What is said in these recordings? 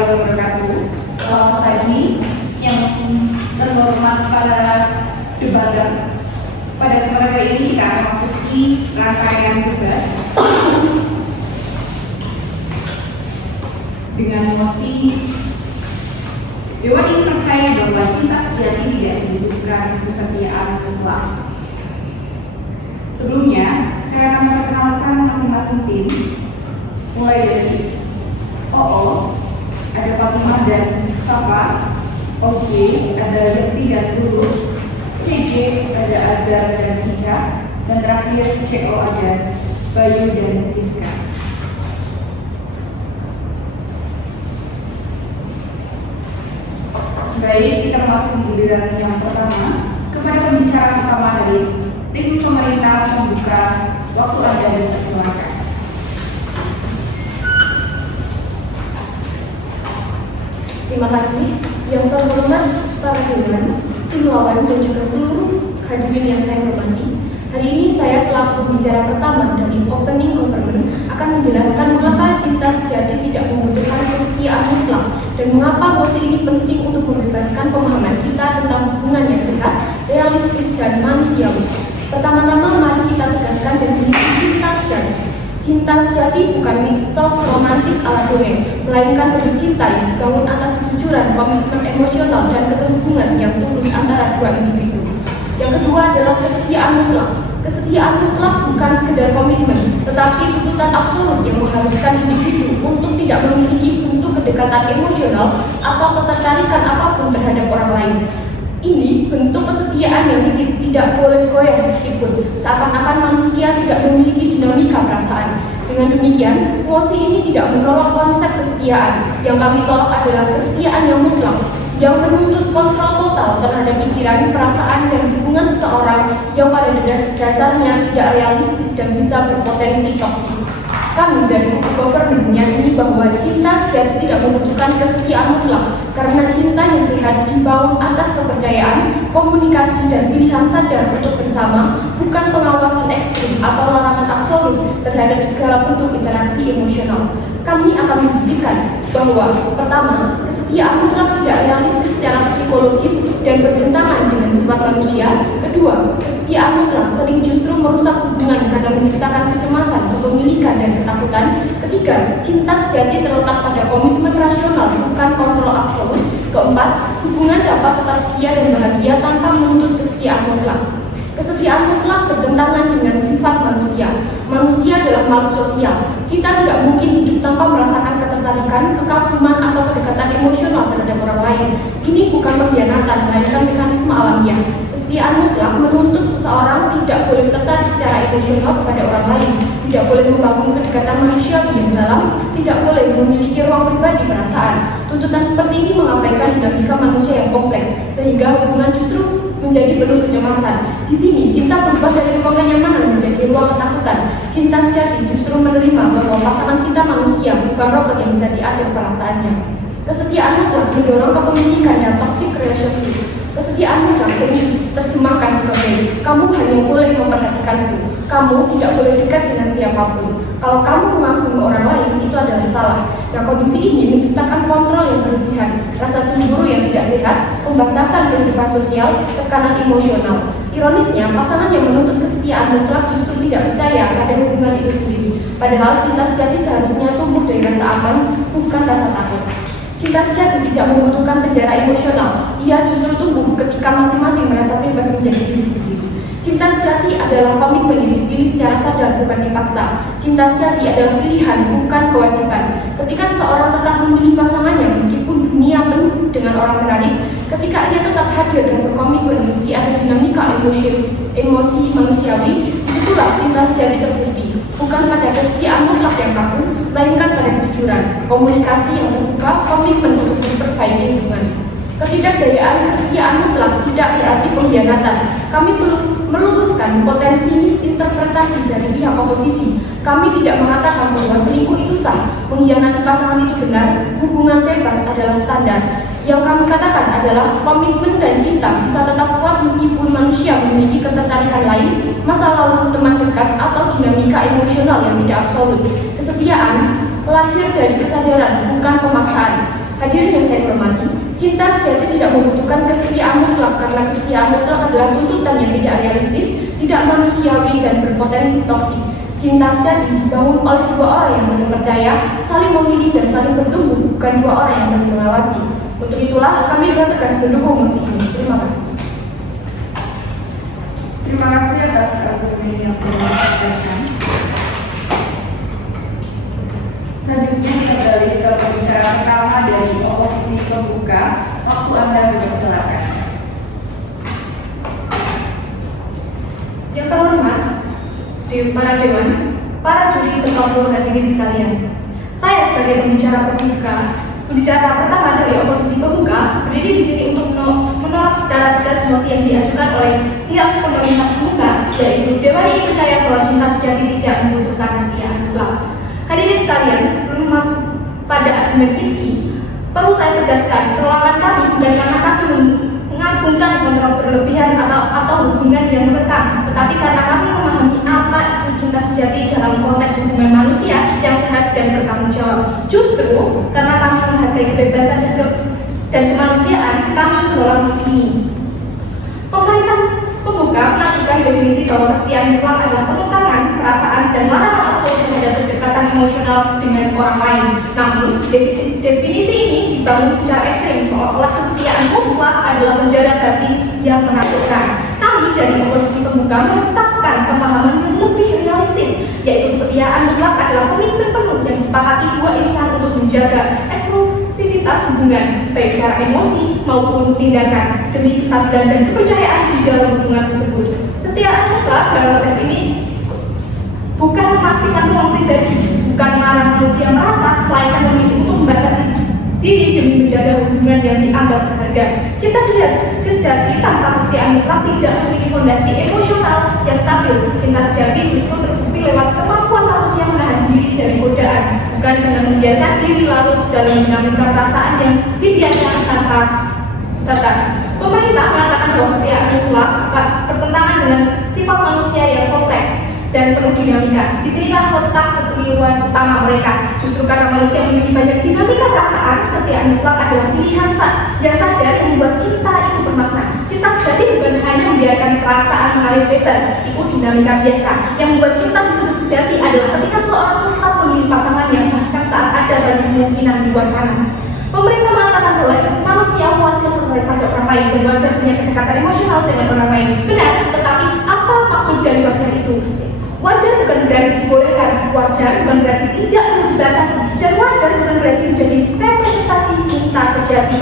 warahmatullahi wabarakatuh. Selamat pagi yang terhormat para debater. Pada kesempatan kali ini kita akan memasuki rangkaian debat dengan mosi Dewan ini percaya bahwa cinta sejati tidak dibutuhkan kesetiaan mutlak. Sebelumnya, saya akan memperkenalkan masing-masing tim, mulai dari OO, ada Fatimah dan Safa, OG, ada Yeti dan Lulu, CJ, ada Azhar dan Isha, dan terakhir CO ada Bayu dan Siska. Baik, kita masuk di giliran yang pertama. Kepada pembicara pertama dari tim pemerintah membuka waktu Anda dan silakan. Terima kasih yang terhormat para dewan, tim lawan dan juga seluruh hadirin yang saya hormati. Hari ini saya selaku pembicara pertama dari Opening Government akan menjelaskan mengapa cinta sejati tidak membutuhkan kesetiaan mutlak dan mengapa mosi ini penting untuk membebaskan pemahaman kita tentang hubungan yang sehat, realistis dan manusiawi. Pertama-tama mari kita tegaskan definisi cinta sejati. Cinta sejati bukan mitos romantis ala dongeng, melainkan bentuk cinta yang dibangun atas kejujuran, komitmen emosional dan keterhubungan yang tulus antara dua individu. Yang kedua adalah kesetiaan mutlak. Kesetiaan mutlak bukan sekedar komitmen, tetapi tuntutan absolut yang mengharuskan individu untuk tidak memiliki bentuk kedekatan emosional atau ketertarikan apapun terhadap orang lain. Ini bentuk kesetiaan yang tidak boleh goyah sedikitpun, seakan-akan manusia tidak memiliki dinamika perasaan. Dengan demikian, mosi ini tidak menolak konsep kesetiaan. Yang kami tolak adalah kesetiaan yang mutlak, yang menuntut kontrol total terhadap pikiran, perasaan, dan hubungan seseorang yang pada dasarnya tidak realistis dan bisa berpotensi toksik. Kami dari Government meyakini bahwa cinta sejati tidak membutuhkan kesetiaan mutlak karena cinta yang sehat dibangun atas kepercayaan, komunikasi, dan pilihan sadar untuk bersama, bukan pengawasan ekstrim atau larangan absolut terhadap segala bentuk interaksi emosional. Kami akan membuktikan bahwa pertama, kesetiaan mutlak tidak realistis secara psikologis dan bertentangan dengan sifat manusia. Kedua, kesetiaan mutlak sering justru merusak hubungan karena menciptakan kecemasan, kepemilikan, dan ketakutan. Ketiga, cinta sejati terletak pada komitmen rasional, bukan kontrol absolut. Keempat, hubungan dapat tetap setia dan bahagia tanpa menuntut kesetiaan mutlak. Kesetiaan mutlak bertentangan dengan sifat manusia. Manusia adalah makhluk sosial. Kita tidak mungkin hidup tanpa merasakan ketertarikan, kekaguman, atau kedekatan emosional terhadap orang lain. Ini bukan pengkhianatan, melainkan mekanisme alamiah. Kesetiaan mutlak menuntut seseorang tidak boleh tertarik secara emosional kepada orang lain, tidak boleh membangun kedekatan manusiawi yang dalam, tidak boleh memiliki ruang pribadi perasaan. Tuntutan seperti ini mengabaikan dinamika manusia yang kompleks, sehingga hubungan justru menjadi penuh kecemasan. Di sini, cinta berubah dari ruang kenyamanan menjadi ruang ketakutan. Cinta sejati justru menerima bahwa pasangan kita manusia, bukan robot yang bisa diatur perasaannya. Kesetiaan mutlak mendorong kepemilikan dan toxic relationship. Kesetiaan mutlak sering terjemahkan sebagai kamu hanya boleh memperhatikanku, kamu tidak boleh dekat dengan siapapun. Kalau kamu mengagumi orang lain, itu adalah salah. Nah, kondisi ini menciptakan kontrol yang berlebihan, rasa cemburu yang tidak sehat, pembatasan kehidupan sosial, tekanan emosional. Ironisnya, pasangan yang menuntut kesetiaan mutlak justru tidak percaya pada hubungan itu sendiri. Padahal cinta sejati seharusnya tumbuh dari rasa aman, bukan rasa takut. Cinta sejati tidak membutuhkan penjara emosional. Ia justru tumbuh ketika masing-masing merasa bebas menjadi diri sendiri. Cinta sejati adalah komitmen yang dipilih secara sadar, bukan dipaksa. Cinta sejati adalah pilihan, bukan kewajiban. Ketika seseorang tetap memilih pasangannya meskipun dunia penuh dengan orang menarik, ketika ia tetap hadir dan berkomitmen meski ada dinamika emosi manusiawi, itulah cinta sejati terbukti. Bukan pada kesetiaan mutlak yang kaku, melainkan pada kejujuran, komunikasi yang terbuka, komitmen untuk memperbaiki hubungan. Ketidakdayaan kesetiaan mutlak tidak berarti pengkhianatan. Kami perlu meluruskan potensi misinterpretasi dari pihak oposisi. Kami tidak mengatakan bahwa selingkuh itu sah, mengkhianati pasangan itu benar, hubungan bebas adalah standar. Yang kami katakan adalah komitmen dan cinta bisa tetap kuat meskipun manusia memiliki ketertarikan lain, masa lalu, teman dekat, atau dinamika emosional yang tidak absolut. Kesetiaan lahir dari kesadaran, bukan pemaksaan. Hadirin yang saya hormati, cinta sejati tidak membutuhkan kesetiaan mutlak karena kesetiaan mutlak adalah tuntutan yang tidak realistis, tidak manusiawi, dan berpotensi toksik. Cinta sejati dibangun oleh dua orang yang saling percaya, saling memilih, dan saling bertumbuh, bukan dua orang yang saling mengawasi. Untuk itulah kami dengan tegas mendukung mosi ini. Terima kasih. Terima kasih atas argumen yang telah disampaikan. Selanjutnya kita beralih ke pembicaraan pertama dari oposisi pembuka. Waktu Anda dipersilakan. Yang terhormat, para dewan, para juri serta seluruh hadirin sekalian. Saya sebagai pembicara pertama dari oposisi pembuka berdiri di sini untuk menolak secara tegas mosi yang diajukan oleh pihak pemerintah pembuka, yaitu Dewan ingin percaya bahwa cinta sejati tidak membutuhkan kesetiaan mutlak. Hadirin sekalian, sebelum masuk pada argumen inti, perlu saya tegaskan penolakan kami bukan karena kami mengagungkan kontrol berlebihan atau hubungan yang mengekang, tetapi karena kami memahami apa itu cinta sejati dalam konteks hubungan manusia yang sehat dan bertanggung jawab. Justru karena kami menghargai kebebasan dan kemanusiaan, kami menolak mosi ini. Pemerintah pembuka mengajukan definisi bahwa kesetiaan mutlak adalah penekanan perasaan dan larangan absolut terhadap kedekatan emosional dengan orang lain. Namun, definisi ini dibangun secara ekstrem seolah-olah kesetiaan mutlak adalah penjara batin yang menakutkan. Kami dari oposisi pembuka menetapkan pemahaman yang lebih realistis, yaitu kesetiaan mutlak adalah komitmen penuh yang disepakati dua insan untuk menjaga eksklusivitas hubungan, baik secara emosi maupun tindakan, demi kestabilan dan kepercayaan di dalam hubungan tersebut. Kesetiaan mutlak dalam konteks ini bukan memastikan ruang pribadi, bukan melarang manusia merasa, melainkan memilih untuk membatasi diri demi menjaga hubungan yang dianggap berharga. Cinta sejati tanpa kesetiaan mutlak tidak memiliki fondasi emosional yang stabil. Cinta sejati justru terbukti lewat kemampuan manusia menahan diri dari godaan, bukan dengan membiarkan diri larut dalam dinamika perasaan yang dibiarkan tanpa batas. Pemerintah mengatakan bahwa kesetiaan mutlak bertentangan dengan sifat manusia yang kompleks dan penuh dinamika. Disinilah letak kekeliruan utama mereka. Justru karena manusia memiliki banyak dinamika perasaan, kesetiaan mutlak adalah pilihan yang sadar yang membuat cinta itu bermakna. Cinta sejati bukan hanya membiarkan perasaan mengalir bebas, itu dinamika biasa. Yang membuat cinta disebut sejati adalah ketika seorang mutlak memilih pasangan yang bahkan saat ada banyak kemungkinan di luar sana. Pemerintah mengatakan bahwa manusia wajar tertarik pada orang lain dan wajar punya kedekatan emosional dengan orang lain. Benar, tetapi apa maksud dari wajar itu? Wajar bukan berarti dibolehkan, wajar bukan berarti tidak perlu dibatasi, dan wajar bukan berarti menjadi representasi cinta sejati.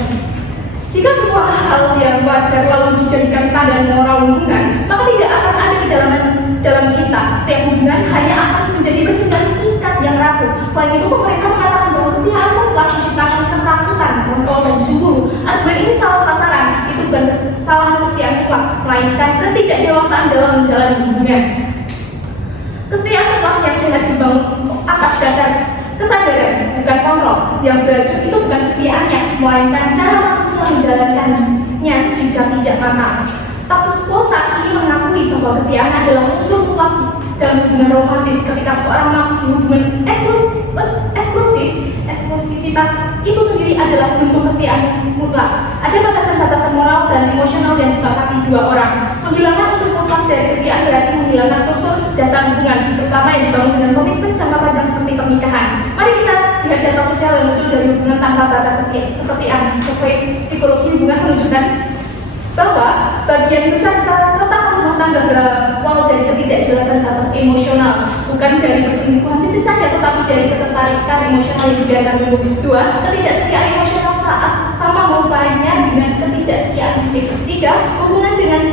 Jika semua hal yang wajar lalu dijadikan standar moral hubungan, maka tidak akan ada kedalaman dalam cinta. Setiap hubungan hanya akan menjadi persembahan singkat yang rapuh. Selain itu, pemerintah mengatakan bahwa kesetiaan mutlak menciptakan ketakutan, kontrol, dan cemburu. Argumen ini salah sasaran. Itu bukan kesalahan kesetiaan mutlak, melainkan ketidakdewasaan dalam menjalani hubungan. Kesetiaan mutlak yang sehat dibangun atas dasar kesadaran, bukan kontrol. Yang berlanjut itu bukan kesetiaannya, melainkan cara manusia menjalankannya jika tidak matang. Status quo saat ini mengakui bahwa kesetiaan adalah unsur mutlak dalam hubungan romantis. Ketika seorang masuk di hubungan eksklusivitas itu sendiri adalah bentuk kesetiaan mutlak. Ada batasan-batasan moral dan emosional yang disepakati dua orang. Menghilangkan unsur mutlak dari kesetiaan berarti menghilangkan struktur dasar hubungan, terutama yang dibangun dengan komitmen jangka panjang seperti pernikahan. Mari kita lihat data sosial yang muncul dari hubungan tanpa batas kesetiaan. Survei psikologi hubungan menunjukkan bahwa sebagian besar keretakan rumah tangga berawal dari ketidakjelasan batas emosional, bukan dari perselingkuhan fisik saja, tetapi dari ketertarikan emosional yang dibiarkan tumbuh. Dua, ketidaksetiaan emosional saat sama mulainya dengan ketidaksetiaan fisik. Tiga, hubungan dengan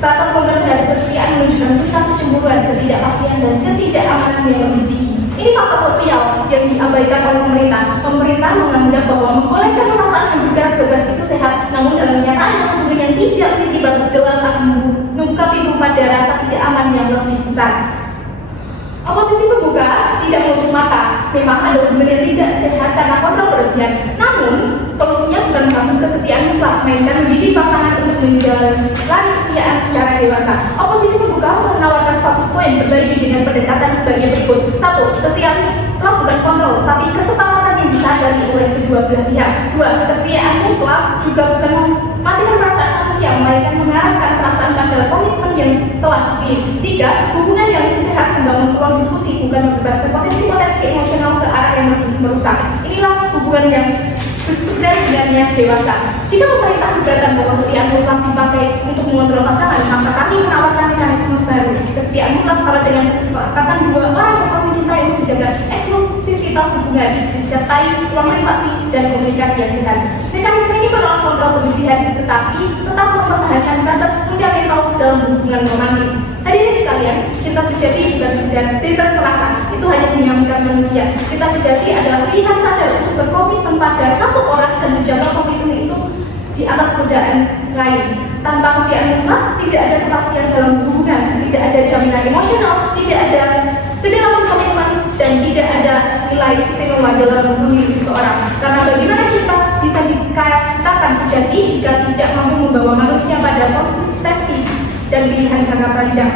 batas kontrol dari kesetiaan menunjukkan tingkat kecemburuan, ketidakpastian, dan ketidakamanan yang lebih tinggi. Ini fakta sosial yang diabaikan oleh pemerintah. Pemerintah menganggap bahwa membolehkan perasaan yang bergerak bebas itu sehat, namun dalam kenyataannya hubungan yang tidak memiliki batas jelas akan membuka pintu pada rasa tidak aman yang lebih besar. Oposisi pembuka tidak menutup mata. Memang ada hubungan yang tidak sehat karena kontrol berlebihan. Namun, solusinya bukan menghapus kesetiaan mutlak, melainkan mendidik pasangan untuk menjalani kesetiaan secara dewasa. Oposisi pembuka menawarkan status quo yang berbeda dengan pendekatan sebagai berikut. 1. Kesetiaan mutlak bukan kontrol, tapi kesepakatan yang disadari oleh kedua kedua belah pihak. 2. Kesetiaan mutlak juga bukan mematikan perasaan manusia, melainkan mengarahkan perasaan pada komitmen yang telah dipilih. 3. Hubungan yang sehat membangun ruang diskusi, bukan membebaskan potensi-potensi emosional ke arah yang lebih merusak. Inilah hubungan yang sebenarnya dewasa. Jika pemerintah keberatan bahwa kesetiaan mutlak dipakai untuk mengontrol pasangan, maka kami menawarkan mekanisme baru. Kesetiaan mutlak sama dengan kesepakatan dua orang yang saling mencintai untuk menjaga eksklusivitas hubungan, disertai ruang privasi dan komunikasi yang sehat. Mekanisme ini menolak kontrol berlebihan, tetapi tetap mempertahankan batas fundamental dalam hubungan romantis. Hadirin sekalian, cinta sejati bukan sekedar bebas merasa, itu hanya dinamika manusia. Cinta sejati adalah pilihan sadar untuk berkomitmen pada satu orang dan menjaga komitmen itu di atas godaan lain. Tanpa kesetiaan mutlak, tidak ada kepastian dalam hubungan, tidak ada jaminan emosional, tidak ada kedalaman komitmen, dan tidak ada nilai istimewa dalam memilih seseorang. Karena bagaimana cinta bisa dikatakan sejati jika tidak mampu membawa manusia pada konsistensi dan pilihan jangka panjang.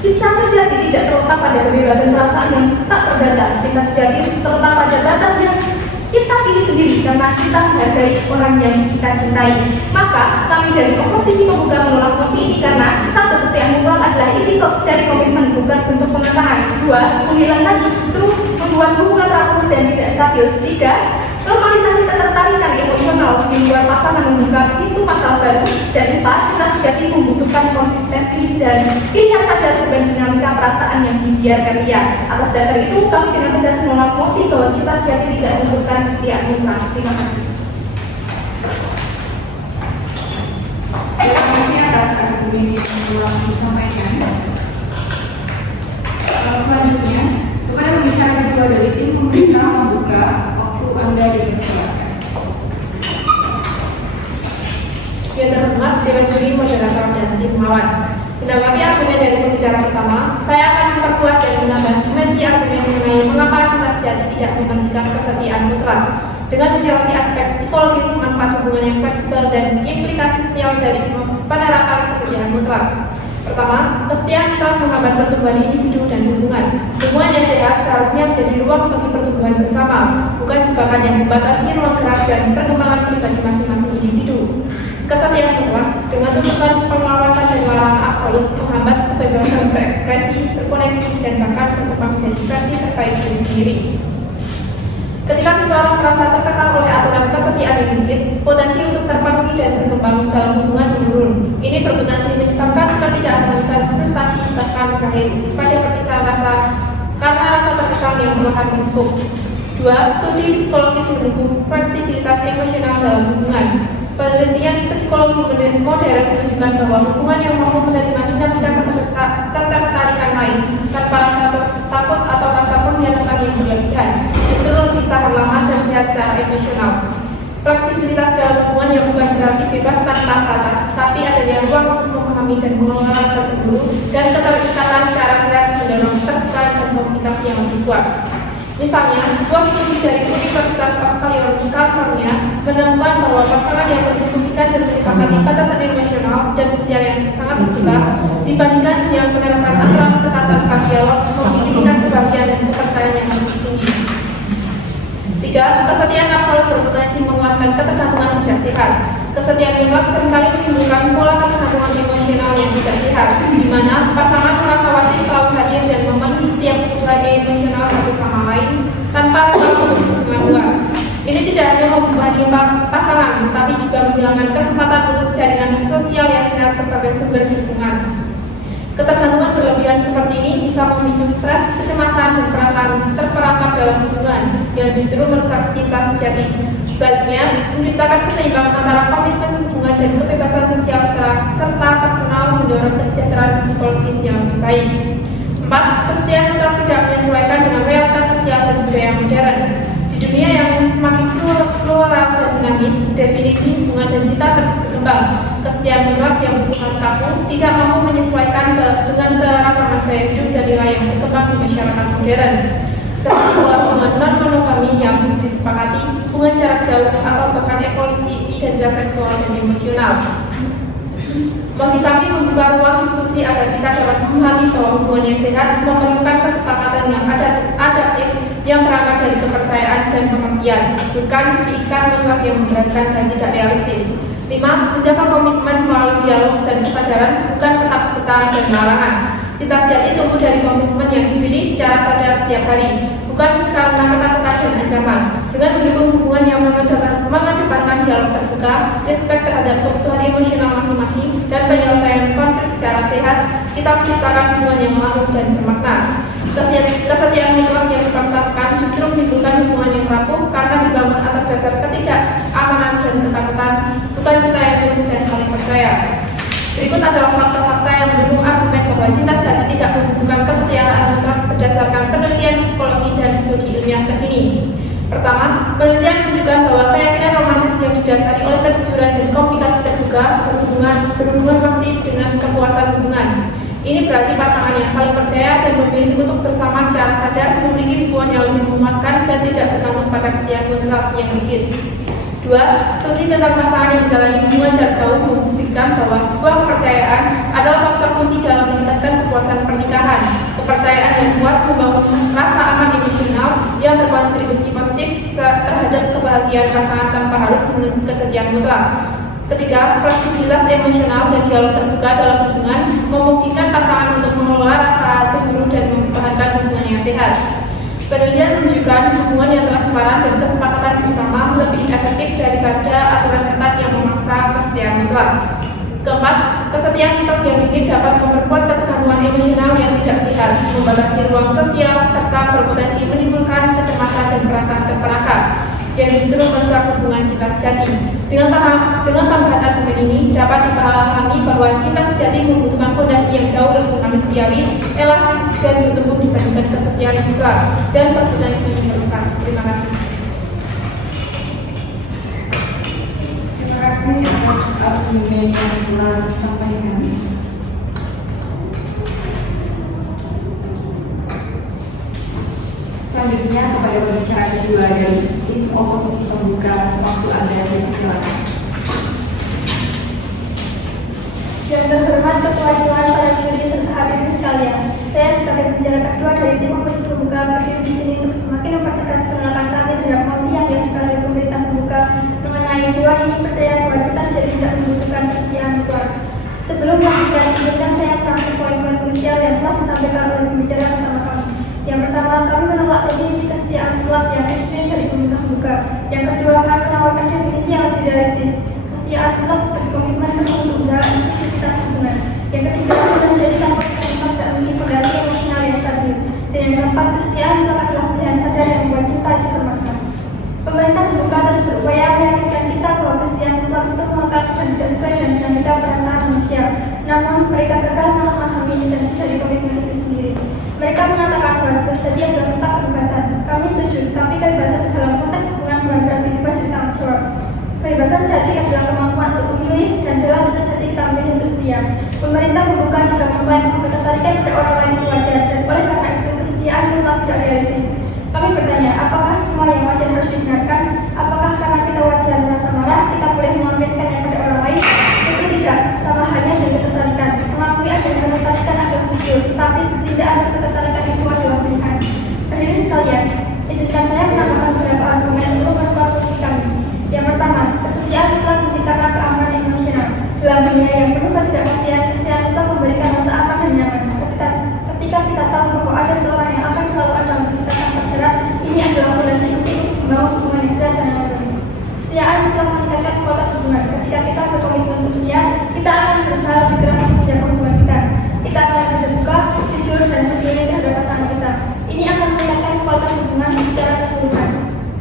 Cinta sejati tidak terletak pada kebebasan perasaan yang tak terbatas. Cinta sejati terletak pada batas yang kita pilih sendiri karena kita menghargai orang yang kita cintai. Maka kami dari oposisi membuka menolak mosi ini karena 1. Kesetiaan mutlak adalah inti dari komitmen, bukan bentuk penentangan. 2. Menghilangkan justru membuat hubungan rapuh dan tidak stabil. 3. Normalisasi ketertarikan emosional di luar pasangan membuka pintu masalah baru. Dan 4. Cinta sejati membutuhkan konsistensi dan pilihan sadar bukan dinamika perasaan yang dibiarkan liar. Atas dasar itu, kami dengan tegas menolak mosi bahwa cinta sejati tidak membutuhkan kesetiaan mutlak. Terima kasih. Terima kasih atas argumen yang telah disampaikan. Selanjutnya, kepada pembicara kedua dari tim pemerintah membuka waktu Anda dipersilakan. Yang terhormat Dewan Juri, Moderator, dan tim lawan. Menanggapi argumen dari pembicara pertama, saya akan memperkuat dan menambah dimensi argumen mengenai mengapa cinta sejati tidak memerlukan kesetiaan mutlak dengan menyoroti aspek psikologis, manfaat hubungan yang fleksibel, dan implikasi sosial dari penerapan kesetiaan mutlak. Pertama, kesetiaan mutlak menghambat pertumbuhan individu dan hubungan. Hubungan yang sehat seharusnya menjadi ruang bagi pertumbuhan bersama, bukan jebakan yang membatasi ruang gerak dan perkembangan pribadi masing-masing individu. Kesetiaan mutlak dengan tuntutan pengawasan dan larangan absolut menghambat kebebasan berekspresi, berkoneksi, dan bahkan berkembang menjadi versi terbaik diri sendiri. Ketika seseorang merasa tertekan oleh aturan kesetiaan yang rigid, potensi untuk terpenuhi dan berkembang dalam hubungan menurun. Ini berpotensi menyebabkan ketidakharmonisan, frustasi, bahkan berakhir pada perpisahan rasa karena rasa tertekan yang perlahan menumpuk. 2. Studi psikologis mendukung fleksibilitas emosional dalam hubungan. Penelitian psikologi modern menunjukkan bahwa hubungan yang mampu menerima dinamika ketertarikan lain tanpa rasa takut atau rasa pengkhianatan yang berlebihan justru lebih tahan lama dan sehat secara emosional. Fleksibilitas dalam hubungan yang bukan berarti bebas tanpa batas, tapi adanya ruang untuk memahami dan mengelola rasa cemburu dan keterikatan secara sehat mendorong terbuka dan komunikasi yang lebih kuat. Misalnya, sebuah studi dari Universitas of California menemukan bahwa pasangan yang mendiskusikan dan menyepakati batasan emosional dan usia yang sangat terbuka dibandingkan yang menerapkan aturan ketat tanpa dialog memiliki tingkat kebahagiaan dan kepercayaan yang lebih tinggi. 3. Kesetiaan absolut berpotensi menguatkan ketergantungan tidak sehat. Kesetiaan mutlak seringkali menimbulkan pola ketergantungan emosional yang tidak sehat, di mana pasangan merasa wajib selalu hadir dan memenuhi setiap kebutuhan emosional satu sama lain tanpa ruang untuk hubungan luar. Ini tidak hanya membebani pasangan, tapi juga menghilangkan kesempatan untuk jaringan sosial yang sehat sebagai sumber dukungan. Ketergantungan berlebihan seperti ini bisa memicu stres, kecemasan, dan perasaan terperangkap dalam hubungan yang justru merusak cinta sejati. Sebaliknya, menciptakan keseimbangan antara komitmen hubungan dan kebebasan sosial serta personal mendorong kesejahteraan psikologis yang lebih baik. 4. Kesetiaan mutlak tidak menyesuaikan dengan realitas sosial dan budaya modern. Di dunia yang semakin plural dan dinamis, definisi hubungan dan cinta terus berkembang. Kesetiaan mutlak yang bersifat kaku tidak mampu menyesuaikan dengan keragaman gaya hidup dan nilai yang berkembang di masyarakat modern. Seperti hubungan non-monogami yang disepakati, hubungan jarak jauh, atau bahkan evolusi identitas seksual dan emosional. Masih kami membuka ruang diskusi agar kita dapat memahami bahwa hubungan yang sehat memerlukan kesepakatan yang adaptif yang berangkat dari kepercayaan dan pengertian kebahagiaan, bukan diikat mutlak yang memberatkan dan tidak realistis. 5. Menjaga komitmen melalui dialog dan kesadaran, bukan ketakutan dan larangan. Cinta sejati tumbuh dari komitmen yang dipilih secara sadar setiap hari, bukan karena ketakutan dan ancaman. Dengan mendukung hubungan yang mengedepankan dialog terbuka, respek terhadap kebutuhan emosional masing-masing, dan penyelesaian konflik secara sehat, kita menciptakan hubungan yang langgeng dan bermakna. Kesetiaan mutlak yang dipaksakan justru menimbulkan hubungan yang rapuh karena dibangun atas dasar ketidakamanan dan ketakutan, bukan cinta yang tulus dan saling percaya. Berikut adalah fakta-fakta yang mendukung argumen bahwa cinta sejati tidak membutuhkan kesetiaan mutlak berdasarkan penelitian psikologi dan studi ilmiah terkini. Pertama, penelitian menunjukkan bahwa keyakinan romantis yang didasari oleh kejujuran dan komunikasi terbuka berhubungan positif dengan kepuasan hubungan. Ini berarti pasangan yang saling percaya dan memilih untuk bersama secara sadar memiliki hubungan yang lebih memuaskan dan tidak bergantung pada kesetiaan mutlak yang rigid. 2. Studi tentang pasangan yang menjalani hubungan jarak jauh membuktikan bahwa sebuah kepercayaan adalah faktor kunci dalam meningkatkan kepuasan pernikahan. Kepercayaan yang kuat membangun rasa aman emosional yang berkontribusi positif terhadap kebahagiaan pasangan tanpa harus menuntut kesetiaan mutlak. Ketiga, fleksibilitas emosional dan dialog terbuka dalam hubungan memungkinkan pasangan untuk mengelola rasa cemburu dan mempertahankan hubungan yang sehat. Penelitian menunjukkan hubungan yang transparan dan kesepakatan bersama lebih efektif daripada aturan ketat yang memaksa kesetiaan mutlak. Keempat, kesetiaan mutlak yang rigid dapat memperkuat ketergantungan emosional yang tidak sehat, membatasi ruang sosial, serta berpotensi menimbulkan kecemasan dan perasaan terperangkap yang justru merusak hubungan cinta sejati. Dengan tambahan argumen ini, dapat dipahami bahwa cinta sejati membutuhkan fondasi yang jauh lebih manusiawi, elastis, dan bertumbuh dibandingkan kesetiaan mutlak dan berpotensi merusak. Terima kasih. Terima kasih atas argumen yang telah disampaikan. Selanjutnya kepada pembicara kedua dari tim oposisi pembuka, waktu Anda dipersilakan. Yang terhormat Ketua Dewan, para juri serta hadirin sekalian, saya sebagai pembicara kedua dari tim oposisi pembuka berdiri di sini untuk semakin mempertegas penolakan kami terhadap mosi yang diajukan oleh pemerintah pembuka mengenai Dewan ini percaya bahwa cinta sejati tidak membutuhkan kesetiaan mutlak. Sebelum melanjutkan, izinkan saya merangkum poin-poin krusial yang telah disampaikan oleh pembicara pertama kami. Yang pertama, kami menolak definisi kesetiaan mutlak yang ekstrim dari pemerintah pembuka. Yang kedua, kami menawarkan definisi yang lebih realistis. Kesetiaan mutlak sebagai komitmen penuh untuk menjaga inklusivitas hubungan. Yang ketiga, sudah menjadikan komitmen tidak memiliki fondasi emosional yang stabil. Dan yang keempat, kesetiaan mutlak adalah pilihan sadar yang membuat cinta itu bermakna. Pemerintah pembuka terus berupaya meyakinkan kita bahwa kesetiaan mutlak itu melekat dan tidak sesuai dengan dinamika perasaan manusia. Namun, mereka gagal memahami esensi dari komitmen itu sendiri. Mereka mengatakan bahwa cinta sejati adalah tentang kebebasan. Kami setuju, tapi kebebasan dalam konteks hubungan bukan berarti bebas dari tanggung jawab. Kebebasan sejati adalah kemampuan untuk memilih, dan dalam cinta sejati kita memilih untuk setia. Pemerintah membuka juga mengklaim bahwa ketertarikan pada orang lain itu wajar, dan oleh karena itu kesetiaan mutlak tidak realistis. Kami bertanya, apakah semua yang wajar harus dibenarkan? Apakah karena kita wajar merasa marah, kita boleh melampiaskannya pada orang lain? Itu tidak, sama halnya dengan ketertarikan. Mengakui adanya ketertarikan adalah jujur, tetapi tidak atas ketertarikan itu adalah pilihan. Hadirin sekalian, izinkan saya menambahkan beberapa argumen untuk memperkuat posisi kami. Yang pertama, kesetiaan mutlak menciptakan keamanan emosional. Dalam dunia yang penuh ketidakpastian, kesetiaan mutlak memberikan rasa aman dan nyaman. Ketika kita tahu bahwa ada seorang yang akan selalu ada untuk kita tanpa syarat, ini adalah fondasi penting untuk membangun hubungan yang sehat dan harmonis. Kesetiaan mutlak meningkatkan kualitas hubungan. Ketika kita berkomitmen untuk setia, kita akan berusaha lebih keras untuk menjaga hubungan kita. Kita akan lebih terbuka, jujur, dan peduli terhadap pasangan kita. Ini akan meningkatkan kualitas hubungan secara keseluruhan.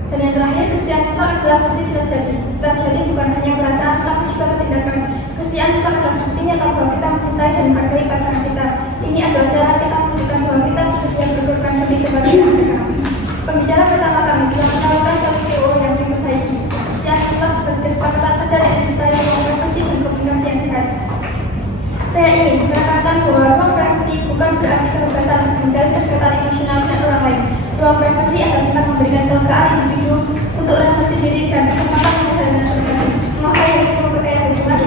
Dan yang terakhir, kesetiaan mutlak adalah kunci cinta sejati. Cinta sejati bukan hanya perasaan, tapi juga tindakan. Kesetiaan mutlak adalah bukti nyata bahwa kita mencintai dan menghargai pasangan kita. Ini adalah cara kita menunjukkan bahwa kita bersedia berkorban demi kebahagiaan mereka. Pembicara pertama kami telah menawarkan satu PO yang diperbaiki. Kesetiaan mutlak sebagai kesepakatan sadar dan cinta yang memproduksi dan komunikasi yang sehat. Saya ingin menekankan bahwa ruang privasi bukan berarti kebebasan untuk menjalin kedekatan emosional dengan orang lain. Ruang privasi akan kita memberikan kelegaan individu untuk refleksi diri dan kesempatan menjalani pribadi. Semua hal yang perlu berkaitan hubungan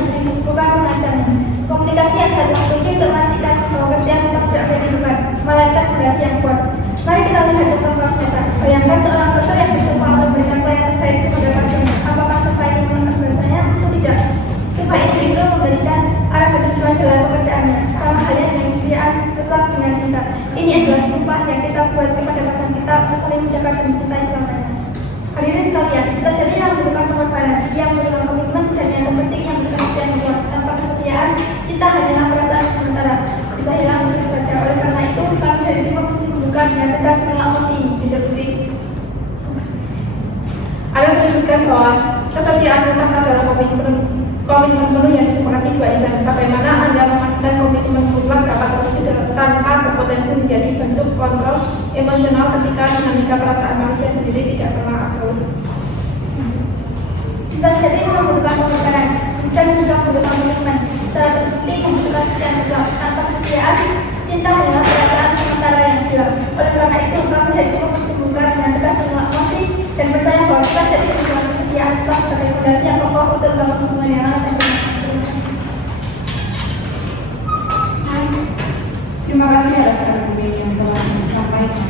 bukan mengancamnya. Komunikasi yang sehat kunci untuk memastikan bahwa kesetiaan mutlak tidak menjadi beban, melainkan fondasi yang kuat. Mari kita lihat contoh nyata. Bayangkan seorang dokter yang bersumpah untuk memberikan pelayanan baik kepada pasiennya. Apakah supaya menemukan bahasanya atau tidak? Supaya individu memberikan arah ketujuan dalam pekerjaannya. Sama halnya dengan kesetiaan tetap dengan cinta. Ini adalah sumpah yang kita buat kepada pasangan kita untuk saling menjaga dan mencintai selamanya. Hadirin sekalian, kita jadi yang membutuhkan pengorbanan, yang membutuhkan komitmen, dan yang terpenting yang membutuhkan kesetiaan yang kuat. Tanpa kesetiaan, cinta hanyalah perasaan sementara, bisa hilang begitu saja. Oleh karena itu, kami dari tim komisi membuka dengan tegas menolak mosi ini. Diskusi. Ada menunjukkan bahwa kesetiaan mutlak adalah komitmen penuh yang disepakati dua insan. Bagaimana Anda memastikan komitmen mutlak dapat terwujud tanpa berpotensi menjadi bentuk kontrol emosional ketika dinamika perasaan manusia sendiri tidak pernah absolut? Cinta sejati membutuhkan pengorbanan dan juga membutuhkan komitmen. Secara terpenting membutuhkan kesetiaan mutlak. Tanpa kesetiaan, cinta hanyalah perasaan sementara yang hilang. Oleh karena itu, kami dari komisi membuka dengan tegas menolak mosi dan percaya bahwa kita jadi membutuhkan kesetiaan mutlak sebagai fondasi yang kokoh untuk membangun hubungan yang aman dan bermanfaat. Terima kasih atas argumen yang telah disampaikan.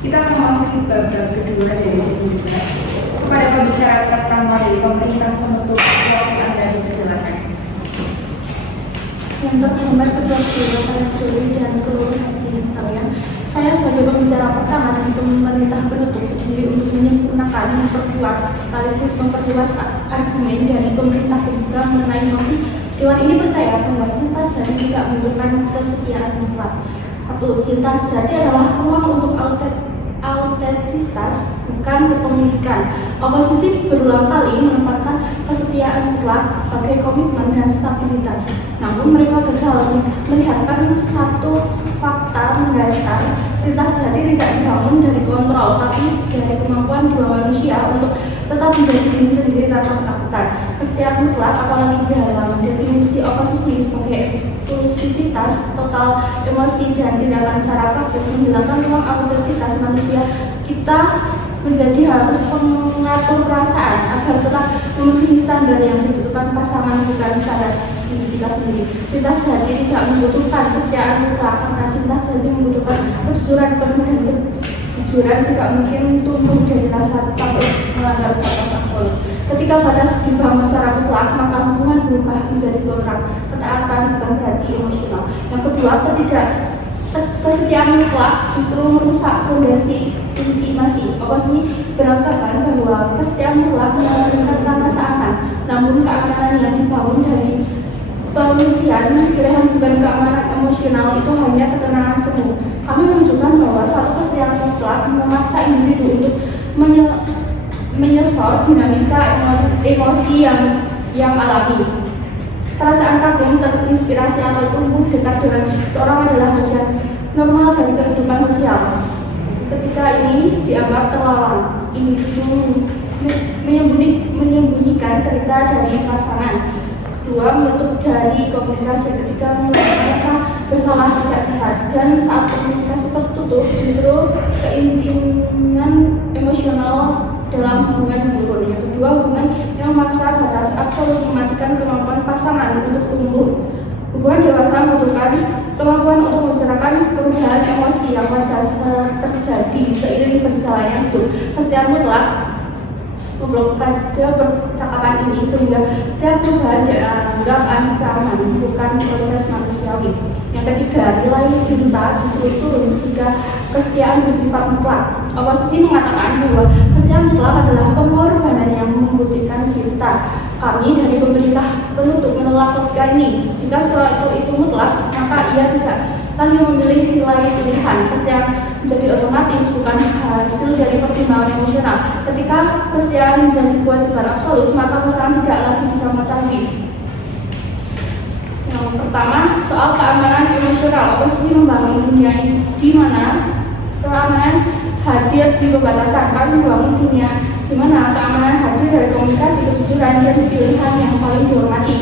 Kita memasuki bab kedua dari sesi debat. Kepada pembicara pertama dari pemerintah penutup, Anda dipersilakan. Yang terhormat Ketua Dewan Juri dan seluruh hadirin sekalian, saya sebagai pembicara pertama dari pemerintah penutup berdiri untuk menyempurnakan, memperkuat, sekaligus memperluas argumen dari pemerintah juga mengenai mosi. Dewan ini percaya bahwa cinta sejati tidak membutuhkan kesetiaan mutlak. Satu, cinta sejati adalah ruang untuk autentitas, bukan kepemilikan. Oposisi berulang kali menempatkan kesetiaan mutlak sebagai komitmen dan stabilitas. Namun mereka gagal melihatkan satu fakta mendasar. Cinta sejati tidak dibangun dari kontrol, tapi dari kemampuan dua manusia untuk tetap menjadi diri sendiri tanpa ketakutan. Kesetiaan mutlak, apalagi dalam definisi oposisi sebagai eksklusivitas, total emosi dan tindakan secara praktis menghilangkan ruang autentitas manusia. Kita menjadi harus mengatur perasaan agar tetap memenuhi standar yang ditentukan pasangan, bukan standar diri kita sendiri. Cinta sejati tidak membutuhkan kesetiaan mutlak, karena cinta sejati membutuhkan kejujuran penuh, dan kejujuran tidak mungkin tumbuh dari rasa takut melanggar batas absolut. Ketika batas dibangun secara mutlak, maka hubungan berubah menjadi toleran. Ketaatan bukan berarti emosional. Yang kedua, kesetiaan mutlak justru merusak fondasi intimasi. Oposisi beranggapan bahwa kesetiaan mutlak meningkatkan rasa aman, namun keamanan yang dibangun dari pengujian pilihan bukan keamanan emosional itu hanya ketenangan semu. Kami menunjukkan bahwa satu kesetiaan mutlak memaksa individu untuk menyosor dinamika emosi yang alami. Perasaan kagum, terinspirasi atau tumbuh dekat dengan seorang adalah bagian normal dari kehidupan sosial. Ketika ini dianggap terlawan, individu menyembunyikan cerita dari pasangan. Dua, menutup dari komunikasi ketika merasa bersalah tidak sehat. Dan saat komunikasi tertutup, justru keintiman emosional dalam hubungan menurun. Yang kedua, hubungan yang memaksa batas absolut mematikan kemampuan pasangan untuk tumbuh. Hubungan dewasa membutuhkan kemampuan untuk membicarakan perubahan emosi yang wajar terjadi seiring berjalannya hidup. Kesetiaan mutlak memblokade percakapan ini sehingga setiap perubahan dianggap ancaman, bukan proses manusiawi. Yang ketiga, nilai cinta justru turun jika kesetiaan bersifat mutlak. Oposisi mengatakan bahwa kesetiaan mutlak adalah pengorbanan yang membuktikan cinta. Kami dari pemerintah penutup menolak logika ini. Jika sesuatu itu mutlak, maka ia tidak lagi memilih nilai pilihan. Kesetiaan menjadi otomatis, bukan hasil dari pertimbangan emosional. Ketika kesetiaan menjadi kewajiban absolut, maka pasangan tidak lagi bisa mengetahui. Yang pertama, soal keamanan emosional. Oposisi membangun dunia di mana keamanan hadir di pembatasan. Kami membangun dunia di mana keamanan hadir dari komunikasi, kejujuran, dan pilihan yang paling dihormati.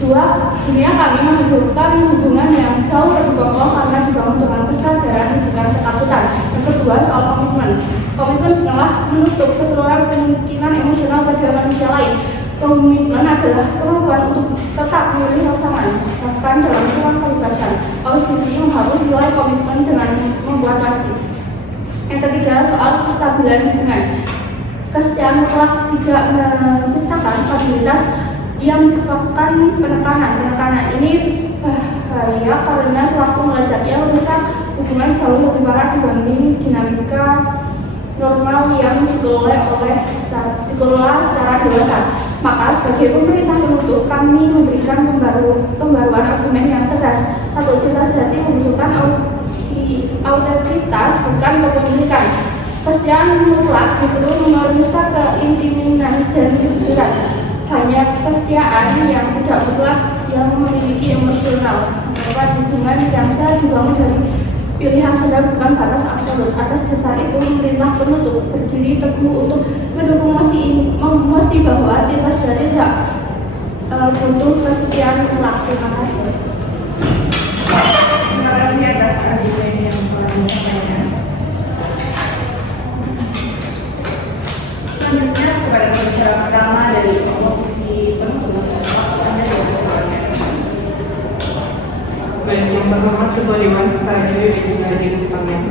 Dua, dunia kami menghasilkan hubungan yang jauh lebih kokoh karena dibangun dengan kesadaran bukan ketakutan. Yang kedua, soal komitmen. Komitmen telah menutup keseluruhan kemungkinan emosional pada manusia lain. Komitmen adalah kemampuan untuk tetap memilih pasangan, bahkan dalam ruang kebebasan. Oposisi menghapus nilai komitmen dengan membuat wajib. Yang ketiga, soal kestabilan hubungan. Kesetiaan mutlak tidak menciptakan stabilitas, ia menyebabkan penekanan. Penekanan ini bahaya karena sewaktu meledaknya merusak hubungan jauh lebih parah dibanding dinamika normal yang dikelola secara dewasa. Maka sebagai pemerintah penutup, kami memberikan pembaruan argumen yang tegas. Satu, cinta sejati membutuhkan autentitas, bukan kepemilikan. Kesetiaan mutlak justru merusak keintiman dan kejujuran. Banyak kesetiaan yang tidak mutlak yang memiliki emosional. Bahwa hubungan yang sah dibangun dari pilihan sadar, bukan batas absolut. Atas dasar itu, pemerintah penutup berdiri teguh untuk mendukung mesti bahwa cinta sejati tidak butuh kesetiaan mutlak. Terima kasih. Terima kasih atas argumen yang telah disampaikan. Selanjutnya kepada pembicara pertama dari oposisi penutup, Anda dipersilakan. Baik, yang terhormat Ketua Dewan, para juri dan juga hadirin sekalian.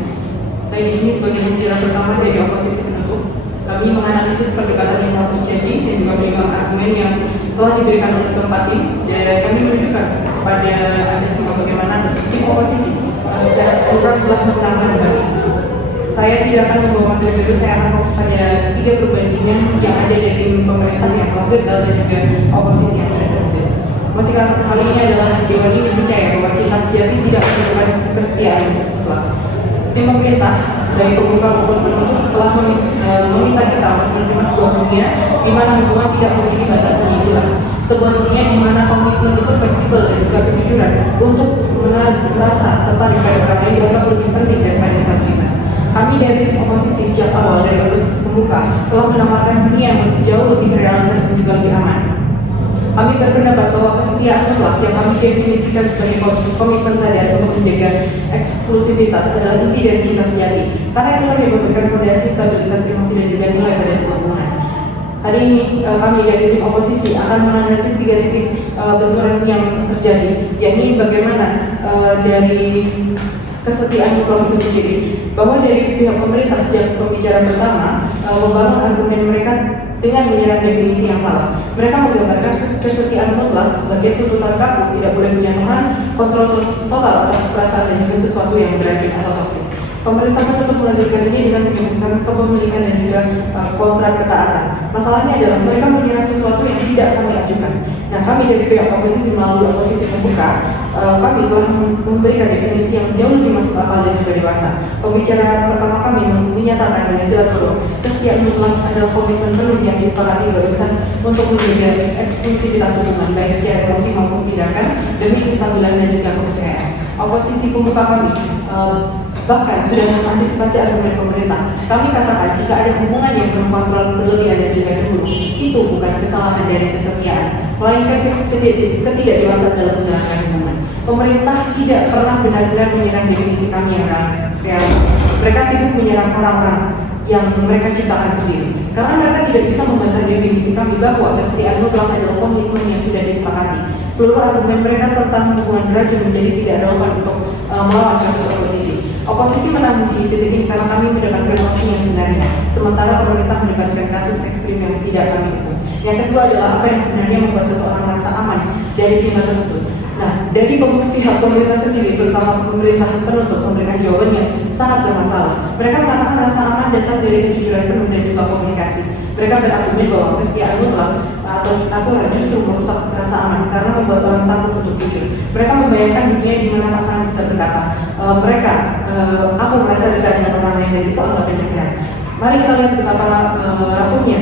Saya di sini sebagai pembicara pertama dari oposisi penutup. Kami menganalisis perdebatan yang telah terjadi dan juga menimbang argumen yang telah diberikan oleh keempat tim. Dan kami menunjukkan kepada Anda semua bagaimana tim oposisi secara keseluruhan telah memenangkan debat ini. Saya tidak akan membawa materi baru, saya akan fokus pada 3 perbandingan yang ada dari tim pemerintah yang telah gagal dan juga oposisi yang sudah berhasil. Masih kali ini adalah Dewan ini percaya bahwa cinta sejati tidak memerlukan kesetiaan mutlak. Tim pemerintah dari pembuka maupun penutup telah meminta kita untuk menerima sebuah dunia di mana hubungan tidak memiliki batasan yang jelas. Sebuah dunia di mana komitmen itu fleksibel dan juga kejujuran untuk merasa tertarik pada orang lain dianggap lebih penting daripada stabilitas. Kami dari tim oposisi sejak awal dari oposisi pembuka telah menawarkan dunia yang jauh lebih realitas dan juga lebih aman. Kami berpendapat bahwa kesetiaan mutlak yang kami definisikan sebagai komitmen sadar untuk menjaga eksklusivitas adalah inti dari cinta sejati. Karena itulah yang memberikan fondasi stabilitas emosi dan juga nilai pada sebuah hubungan. Hari ini kami dari tim oposisi akan menganalisis 3 titik benturan yang terjadi, yakni bagaimana dari kesetiaan mutlak itu sendiri, bahwa dari pihak pemerintah sejak pembicaraan pertama membangun argumen mereka dengan menyerang definisi yang salah. Mereka menggambarkan kesetiaan mutlak sebagai tuntutan kaku, tidak boleh punya teman, kontrol total atas perasaan dan juga sesuatu yang beracun atau toksik. Pemerintah menuntut melanjutkan ini dengan menggunakan kepemilikan dan juga kontrak ketaatan. Masalahnya adalah mereka menyerang sesuatu yang tidak kami ajukan. Nah, kami dari pihak oposisi melalui oposisi pembuka, kami telah memberikan definisi yang jauh lebih masuk akal dan juga dewasa. Pembicaraan pertama kami menyatakan dengan jelas bahwa kesetiaan mutlak adalah komitmen penuh yang disepakati barisan untuk menjaga eksklusivitas hubungan baik secara emosi maupun tindakan demi kestabilan dan juga kepercayaan. Oposisi pembuka kami bahkan sudah mengantisipasi argumen pemerintah. Kami katakan jika ada hubungan yang berkontrol berlebihan dan juga cemburu, itu bukan kesalahan dari kesetiaan, melainkan ketidakdewasaan dalam menjalankan hubungan. Pemerintah tidak pernah benar-benar menyerang definisi kami yang real. Mereka sibuk menyerang orang-orang yang mereka ciptakan sendiri. Karena mereka tidak bisa membantah definisi kami bahwa kesetiaan mutlak adalah komitmen yang sudah disepakati. Seluruh argumen mereka tentang hubungan beracun menjadi tidak relevan untuk melawan kasus oposisi. Oposisi menang di titik ini karena kami mendapatkan opsi yang sebenarnya, sementara pemerintah mendapatkan kasus ekstrim yang tidak kami dukung. Yang kedua adalah apa yang sebenarnya membuat seseorang merasa aman dari cinta tersebut. Nah, dari pihak pemerintah sendiri, terutama pemerintah penutup, memberikan jawaban yang sangat bermasalah. Mereka mengatakan rasa aman datang dari kejujuran penuh dan juga komunikasi. Mereka berargumen bahwa kesetiaan mutlak atau aturan justru merusak rasa aman karena membuat orang takut untuk jujur. Mereka membayangkan dunia di mana pasangan bisa berkata, aku merasa dekat dengan orang lain dan itu anggap remeh saya. Mari kita lihat betapa rapuhnya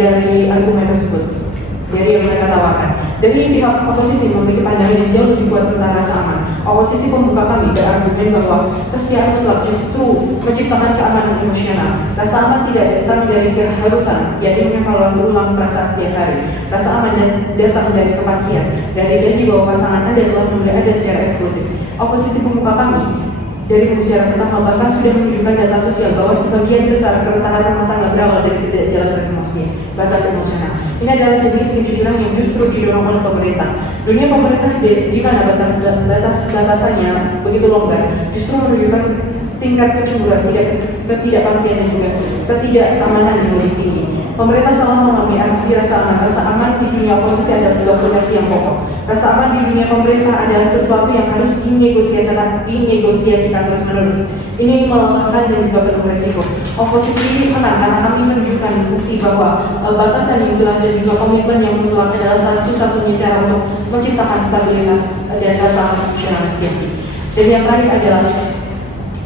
dari argumen tersebut, dari yang mereka tawarkan. Dari pihak oposisi memiliki pandangan yang jauh lebih kuat tentang rasa aman. Oposisi pembuka kami berargumen bahwa kesetiaan mutlak justru menciptakan keamanan emosional. Rasa aman tidak datang dari keharusan, yakni mengevaluasi ulang perasaan setiap hari. Rasa aman datang dari kepastian, dari janji bahwa pasangan Anda telah mulai ada secara eksklusif. Oposisi pembuka kami dari pembicaraan pertama bahkan sudah menunjukkan data sosial bahwa sebagian besar keretakan rumah tangga berawal dari ketidakjelasan batas emosional. Ini adalah jenis kejujuran yang justru didorong oleh pemerintah. Dunia pemerintah di mana batasannya begitu longgar justru menunjukkan tingkat kecemburuan, ketidakpastian dan juga ketidakamanan yang lebih tinggi. Pemerintah selalu memahami arti rasa aman. Rasa aman di dunia oposisi adalah sebuah fondasi yang kokoh. Rasa aman di dunia pemerintah adalah sesuatu yang harus dinegosiasikan terus-menerus. Ini melelahkan dan juga penuh resiko. Oposisi ini menang karena kami menunjukkan bukti bahwa batasan yang jelas dan juga komitmen yang mutlak adalah satu-satunya cara untuk menciptakan stabilitas dan rasa emosional setiap. Dan yang terakhir adalah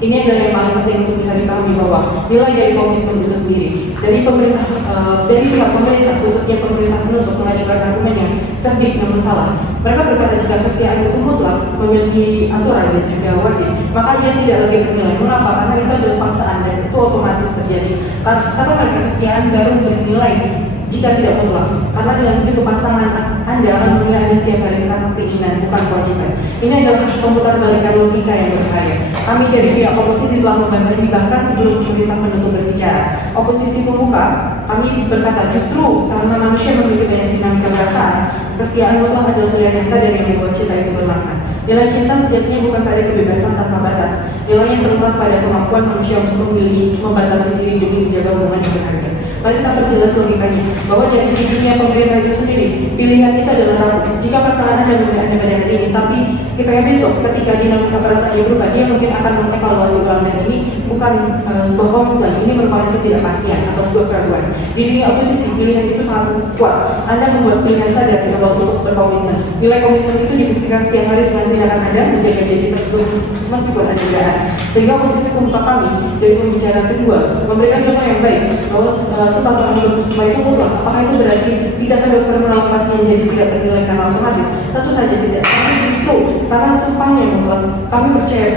ini adalah yang paling penting untuk bisa dipahami bahwa nilai dari komitmen itu sendiri dari pihak pemerintah, khususnya pemerintah menuntut mengajukan argumen yang cerdik namun salah. Mereka berkata jika kesetiaan itu mutlak, memiliki aturan dan juga wajib, maka ia tidak lagi bernilai. Mengapa? Karena itu adalah paksaan dan itu otomatis terjadi. Kata mereka kesetiaan baru bernilai jika tidak mutlak. Karena dengan begitu pasangan Anda akan memilih Anda setiap hari karena keinginan, bukan kewajiban. Ini adalah pemutar balikan logika yang berbahaya. Kami dari pihak oposisi telah membantah ini bahkan sebelum pemerintah menutup berbicara. Oposisi pembuka, kami berkata justru karena manusia memiliki banyak dinamika perasaan, kesetiaan mutlak adalah pilihan yang sadar yang membuat cinta itu bermakna. Nilai cinta sejatinya bukan pada kebebasan tanpa batas. Nilainya terletak pada kemampuan manusia untuk memilih, membatasi diri demi menjaga hubungan yang berharga. Mari kita perjelas logikanya, bahwa dari dunia pemerintah itu sendiri, pilihan kita adalah rapuh. Jika pasangan Anda memilih Anda pada hari ini, tapi besok ketika dinamika perasaannya berubah, dia mungkin akan mengevaluasi ulang dan ini bukan sebuah komitmen, ini merupakan ketidakpastian atau sebuah keraguan. Di dunia oposisi, pilihan itu sangat kuat. Anda membuat pilihan sadar untuk berkomitmen. Nilai komitmen itu dibuktikan setiap hari dengan tindakan Anda menjaga janji tersebut meskipun ada godaan. Sehingga posisi pembuka kami dari pembicaraan kedua memberikan contoh yang baik bahwa pasangan bersama itu mutlak. Apakah itu berarti tidakkah dokter merawat pasien jadi tidak bernilai karena otomatis? Tentu saja tidak. Tapi justru karena sumpahnya yang mutlak, kami percaya,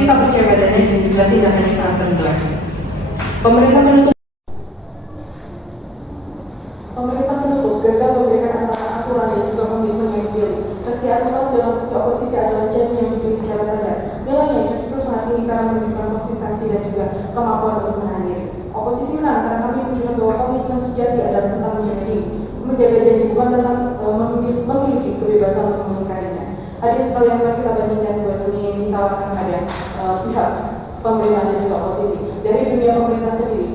kita percaya padanya dan juga tindakannya sangat bernilai. Pemerintah menutup gagal memberikan antara aturan dan juga komitmen yang dipilih. Kesetiaan mutlak dalam posisi oposisi adalah janji yang dipilih secara sadar. Nilainya justru sangat tinggi karena menunjukkan konsistensi dan juga kemampuan untuk menahan diri. Oposisi menang karena kami menunjukkan bahwa komitmen sejati adalah tentang menjaga janji, bukan tentang memiliki kebebasan untuk mengingkarinya. Hadirin sekalian, mari kita bandingkan dua dunia yang ditawarkan pada pihak pemerintah dan juga oposisi. Dari dunia pemerintah sendiri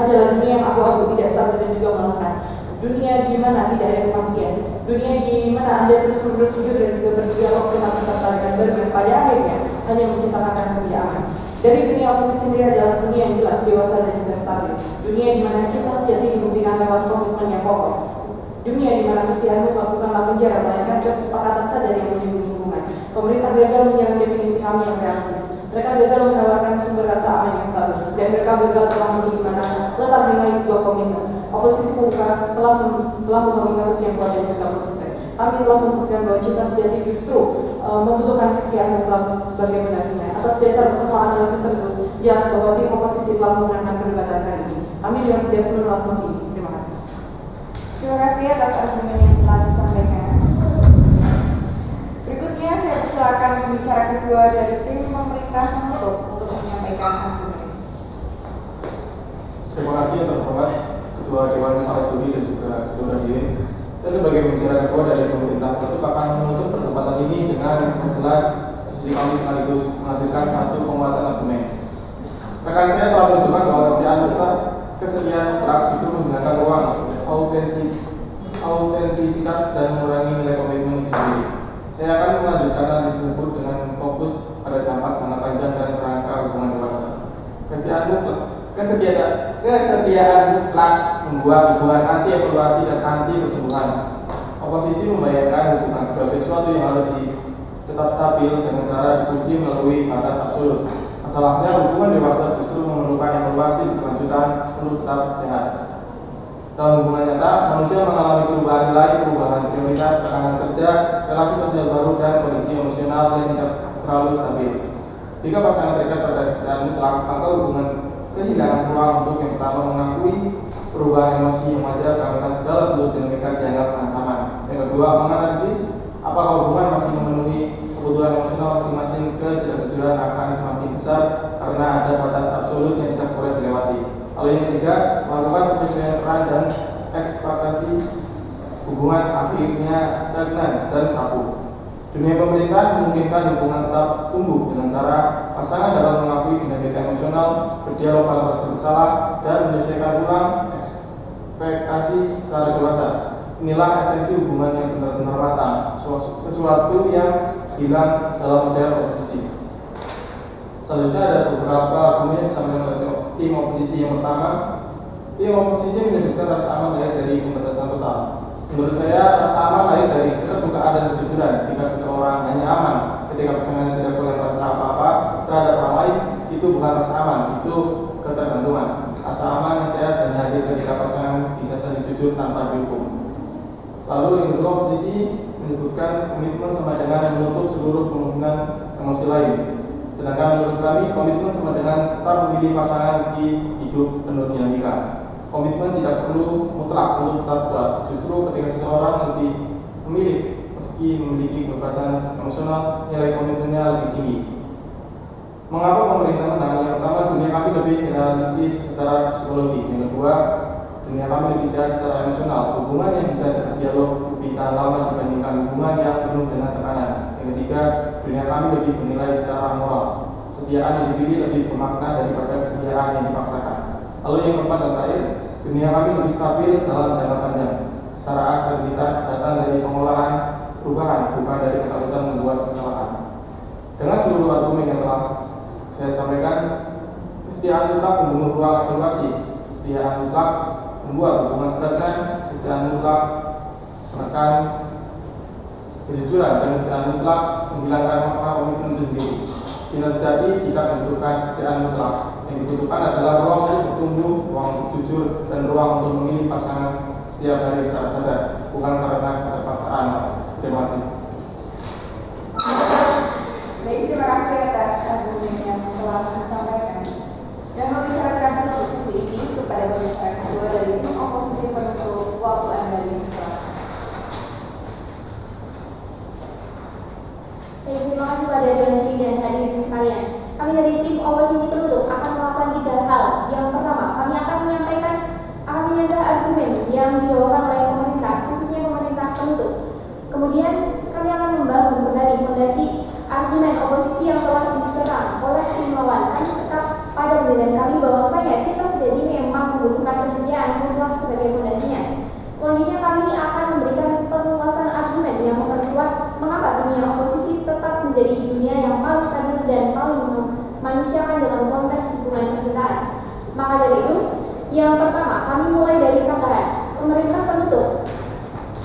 adalah dunia yang abu-abu, tidak stabil dan juga melelahkan. Dunia di mana tidak ada kepastian. Dunia di mana Anda terus bersujud dan juga berdialog tentang ketertarikan baru yang pada akhirnya hanya menciptakan rasa tidak aman. Dari dunia oposisi sendiri adalah dunia yang jelas, dewasa dan juga stabil. Dunia di mana cinta sejati dibuktikan lewat komitmen yang kokoh. Dunia di mana kesetiaan mutlak bukanlah penjara, melainkan kesepakatan sadar yang melindungi hubungan. Pemerintah gagal menyerang definisi kami yang realistis. Mereka gagal menawarkan sumber rasa aman yang stabil, dan mereka gagal telah di mana letak nilai sebuah komitmen. Oposisi pembuka telah membangun kasus yang kuat dan juga konsisten. Kami telah membuktikan bahwa cinta sejati justru membutuhkan kesetiaan mutlak sebagai fondasinya. Atas dasar semua analisis tersebut, jelas bahwa tim oposisi telah memenangkan perdebatan kali ini. Kami dengan tegas menolak mosi. Terima kasih. Terima kasih atas argumen yang telah disampaikan. Berikutnya saya persilakan pembicara kedua dari tim pemerintah menutup untuk menyampaikan argumen. Terima kasih atas hormat Ketua Dewan Salah Juri dan juga seluruh hadirin. Saya sebagai pembicara kedua dari pemerintah tentu akan menutup perdebatan ini dengan jelas posisi kami sekaligus menghadirkan satu penguatan argumen. Rekan saya telah menunjukkan bahwa kesetiaan mutlak itu menggunakan ruang autentisitas dan mengurangi nilai komitmen itu sendiri. Saya akan melanjutkan analisis tersebut dengan fokus pada dampak jangka panjang dan kerangka hubungan dewasa. Kesetiaan mutlak membuat hubungan anti evaluasi dan anti pertumbuhan. Oposisi membayangkan hubungan sebagai sesuatu yang harus tetap stabil dengan cara diuji melalui batas absolut. Masalahnya hubungan dewasa justru memerlukan evaluasi berkelanjutan perlu tetap sehat. Dalam hubungan nyata, manusia mengalami perubahan nilai, perubahan prioritas, tekanan kerja, relasi sosial baru, dan kondisi emosional yang tidak terlalu stabil. Jika pasangan terikat pada kesetiaan mutlak, maka hubungan kehilangan ruang untuk yang pertama mengakui perubahan emosi yang wajar karena segala bentuk dinamika dianggap ancaman. Yang kedua, menganalisis apakah hubungan masih memenuhi kebutuhan kebutuhan emosional masing-masing ketidakjujuran akan semakin besar karena ada batas absolut yang tidak boleh dilewati. Lalu yang ketiga, melakukan penyesuaian peran dan ekspektasi hubungan akhirnya stagnan dan kaku. Dunia pemerintah memungkinkan hubungan tetap tumbuh dengan cara pasangan dapat mengakui dinamika emosional, berdialog tanpa merasa bersalah, dan menyelesaikan ulang ekspektasi secara dewasa. Inilah esensi hubungan yang benar-benar matang, sesuatu yang hilang dalam model oposisi. Selanjutnya ada beberapa argumen yang disampaikan oleh tim oposisi. Yang pertama, tim oposisi menyebutkan rasa aman lahir dari pembatasan total. Menurut saya, rasa aman lahir dari keterbukaan dan kejujuran. Jika seseorang hanya aman ketika pasangannya tidak boleh merasa apa-apa terhadap orang lain, itu bukan rasa aman, itu ketergantungan. Rasa aman yang sehat hanya hadir ketika pasangan bisa saling jujur tanpa dihukum. Lalu yang kedua, oposisi menyebutkan komitmen sama dengan menutup seluruh kemungkinan emosi lain. Sedangkan menurut kami, komitmen sama dengan tetap memilih pasangan meski hidup penuh dinamika. Komitmen tidak perlu mutlak untuk tetap kuat. Justru ketika seseorang lebih memilih meski memiliki kebebasan emosional, nilai komitmennya lebih tinggi. Mengapa pemerintah menang? Yang pertama, dunia kami lebih realistis secara psikologi. Yang kedua, dunia kami lebih sehat secara emosional. Hubungan yang bisa berdialog lebih tahan lama dibandingkan hubungan yang penuh dengan tekanan. Yang ketiga, dunia kami lebih bernilai secara moral. Kesetiaan yang dipilih lebih bermakna daripada kesetiaan yang dipaksakan. Lalu yang keempat dan terakhir, dunia kami lebih stabil dalam jangka panjang. Kesetaraan stabilitas datang dari pengolahan perubahan, bukan dari ketakutan membuat kesalahan. Dengan seluruh argumen yang telah saya sampaikan, kesetiaan mutlak membunuh ruang evaluasi. Kesetiaan mutlak membuat hubungan stagnan. Kesetiaan mutlak menekan kejujuran, dan kesetiaan mutlak menghilangkan makna komitmen itu sendiri. Cinta sejati tidak membutuhkan kesetiaan mutlak. Yang dibutuhkan adalah ruang untuk bertumbuh, ruang untuk jujur, dan ruang untuk memilih pasangan setiap hari secara sadar, bukan karena keterpaksaan. Terima kasih. Baik, terima kasih atas argumen yang telah disampaikan. Dan membicarakan oposisi ini kepada pembicara kedua dari tim oposisi penutup waktu Anda diserahkan. Terima kasih pada Dewan Juri dan hadirin sekalian. Kami dari tim oposisi penutup akan melakukan 3 hal. Yang pertama, kami akan menyanggah argumen yang dibawakan oleh pemerintah, khususnya pemerintah penutup. Kemudian kami akan membangun kembali fondasi argumen oposisi yang telah diserang oleh tim lawan. Kami tetap pada pendirian kami bahwasanya cinta sejati memang membutuhkan kesetiaan mutlak sebagai fondasinya. Selanjutnya kami akan memberikan perluasan argumen yang memperkuat mengapa dunia oposisi tetap menjadi dunia yang paling stabil dan paling memanusiakan dalam konteks hubungan percintaan. Maka dari itu, yang pertama, kami mulai dari sanggahan. Pemerintah penutup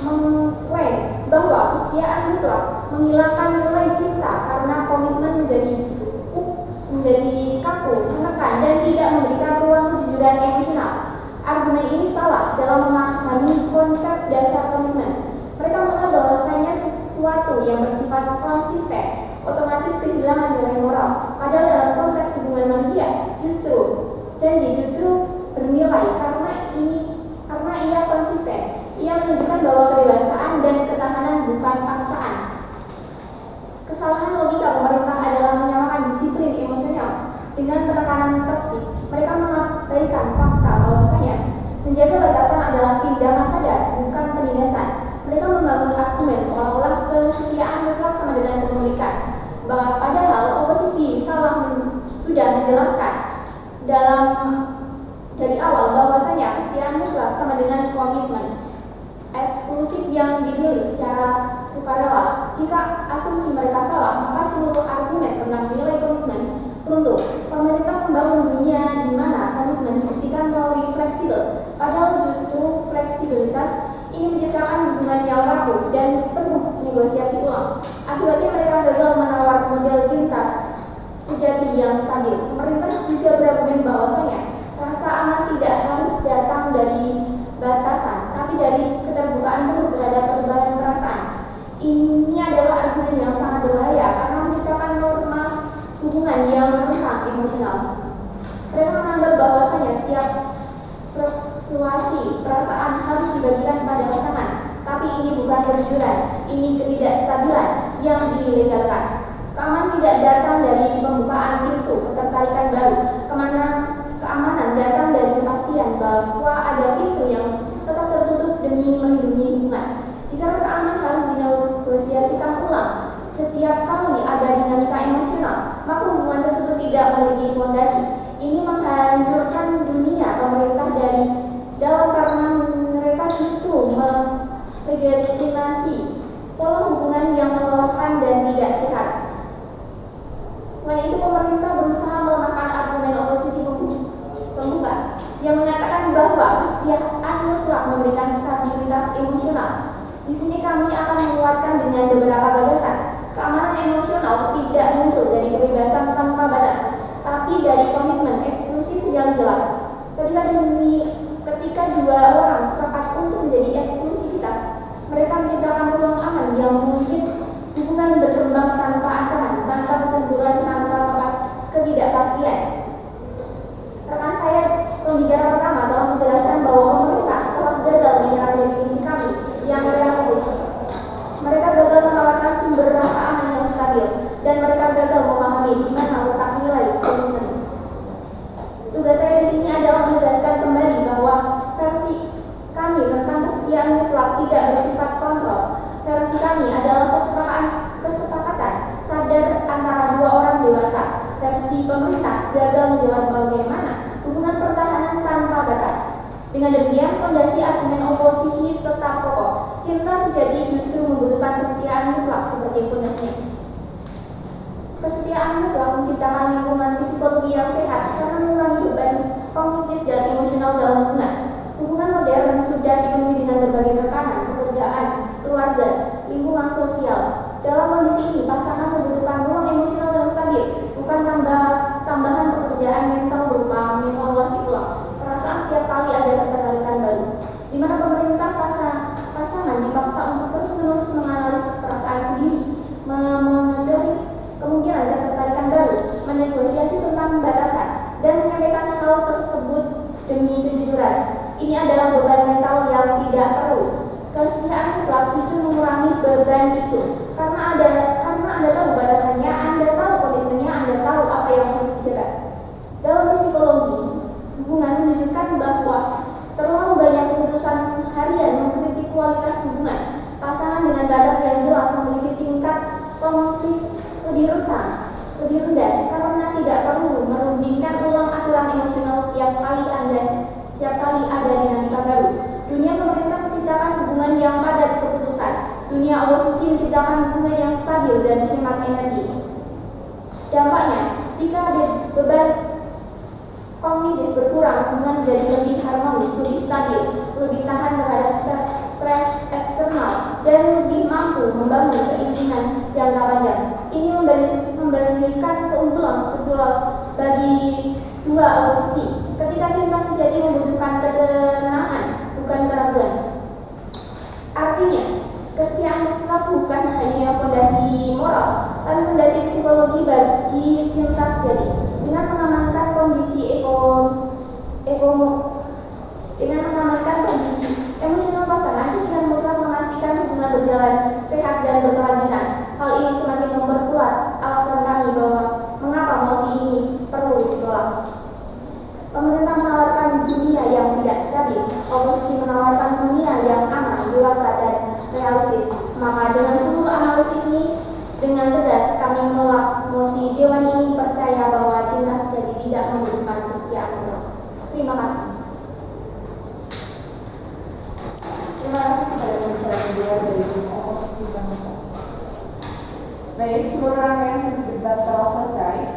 mengklaim bahwa kesetiaan mutlak menghilangkan nilai cinta karena komitmen menjadi kaku, menekan, dan tidak memberikan ruang kejujuran emosional. Argumen ini salah dalam memahami konsep dasar komitmen. Mereka menganggap bahwasanya sesuatu yang bersifat konsisten otomatis kehilangan nilai moral. Padahal dalam konteks hubungan manusia, janji justru bernilai karena ia konsisten. Ia menunjukkan bahwa kedewasaan dan ketahanan bukan paksaan. Kesalahan logika pemerintah adalah menyamakan disiplin emosional dengan penekanan toksik. Mereka mengabaikan fakta bahwasanya menjaga batasan adalah tindakan sadar, bukan penindasan. Mereka membangun argumen seolah-olah kesetiaan mutlak sama dengan kepemilikan. Padahal oposisi sudah menjelaskan dari awal bahwasanya kesetiaan mutlak sama dengan komitmen eksklusif yang dirilis secara sukarela. Jika asumsi mereka salah, maka seluruh argumen tentang nilai komitmen runtuh. Pemerintah membangun dunia di mana komitmen dibuktikan melalui fleksibel, padahal justru fleksibilitas ini menciptakan hubungan yang rapuh dan penuh negosiasi ulang. Akibatnya mereka gagal menawar model cinta sejati yang stabil. Pemerintah juga berargumen bahwasanya rasa aman tidak harus datang dari batasan, tapi dari keterbukaan penuh terhadap perubahan perasaan. Ini adalah argumen yang sangat berbahaya karena menciptakan norma hubungan yang rentan emosional. Mereka menganggap bahwasanya setiap fluktuasi perasaan harus dibagikan kepada pasangan, tapi ini bukan kejujuran, ini ketidakstabilan yang dilegalkan. datang dari pembukaan pintu ketertarikan baru, keamanan datang dari kepastian bahwa ada pintu yang tetap tertutup demi melindungi hubungan. Jika rasa aman harus dinegosiasikan ulang setiap kali ada dinamika emosional, maka hubungan tersebut tidak memiliki fondasi. Ini menghancurkan dunia pemerintah dari dalam karena mereka justru melegitimasi pola hubungan yang melelahkan dan tidak sehat. Selain itu, pemerintah berusaha melemahkan argumen oposisi pembuka yang mengatakan bahwa kesetiaan mutlak memberikan stabilitas emosional. Di sini kami akan menguatkan dengan beberapa gagasan. Keamanan emosional tidak muncul dari kebebasan tanpa batas, tapi dari komitmen eksklusif yang jelas. Ketika dua orang sepakat untuk menjadi eksklusivitas, mereka menciptakan ruang aman yang mungkin hubungan berkembang tanpa ancaman, tanpa kecemburuan, tanpa ketidakpastian. Rekan saya, pembicara pertama, telah menjelaskan bahwa pemerintah telah gagal menyerang definisi kami yang realistis. Mereka gagal menawarkan sumber rasa aman yang stabil, dan mereka gagal memahami di mana letak nilai komitmen. Tugas saya di sini adalah menegaskan kembali bahwa versi kami tentang kesetiaan mutlak tidak bersifat kontrol. Versi kami adalah kesepakatan sadar antara dua orang dewasa. Versi pemerintah gagal menjawab bagaimana hubungan pertahanan tanpa batas. Dengan demikian, fondasi argumen oposisi tetap kokoh. Cinta sejati justru membutuhkan kesetiaan mutlak sebagai fondasinya. Kesetiaan mutlak menciptakan lingkungan psikologi yang sehat karena mengurangi beban kognitif dan emosional dalam hubungan. Hubungan modern sudah dipenuhi dengan berbagai tekanan, pekerjaan, keluarga, lingkungan sosial. Dalam kondisi ini, pasangan membutuhkan ruang emosional yang stabil, bukan tambahan pekerjaan mental berupa mengevaluasi ulang perasaan setiap kali ada ketertarikan baru, di mana pemerintah pasangan dipaksa untuk terus-menerus menganalisis perasaan sendiri, mengenali kemungkinan ketertarikan baru, menegosiasi tentang batasan, dan menyampaikan hal tersebut demi kejujuran. Ini adalah beban mental yang tidak perlu. Kesetiaan mutlak justru mengurangi beban itu, karena Anda tahu batasannya, Anda tahu komitmennya, Anda tahu apa yang harus dijaga. Dalam psikologi, hubungan menunjukkan bahwa terlalu banyak keputusan harian mengkritik kualitas hubungan. Pasangan dengan batas yang jelas memiliki tingkat konflik lebih rendah karena tidak perlu merundingkan ulang aturan emosional setiap kali ada dinamika baru. Dunia pemerintah menciptakan hubungan yang padat keputusan. Dunia oposisi menciptakan hubungan yang stabil dan hemat energi. Dampaknya, jika beban kognitif berkurang, hubungan menjadi lebih harmonis, lebih stabil, lebih tahan terhadap stres eksternal, dan lebih mampu membangun keinginan jangka panjang. Ini memberikan keunggulan struktural bagi dua oposisi. Ketika cinta sejati membutuhkan ketenangan, bukan keraguan. Artinya, kesetiaan mutlak bukan hanya fondasi moral, tapi fondasi psikologi bagi cinta sejati. Dengan mengamankan kondisi emosional pasangan, kesetiaan mutlak memastikan hubungan berjalan sehat dan berkelanjutan. Hal ini semakin memperkuat alasan kami bahwa mengapa mosi ini perlu ditolak. Pemerintah menawarkan dunia yang tidak stabil, oposisi menawarkan dunia yang aman, dewasa, dan realistis. Maka dengan seluruh analisis ini, dengan tegas kami menolak mosi Dewan ini percaya bahwa cinta sejati tidak membutuhkan kesetiaan mutlak. Terima kasih. Terima kasih kepada pembicara kedua dari oposisi bangsa. Baik, seluruh rangkaian debat telah selesai.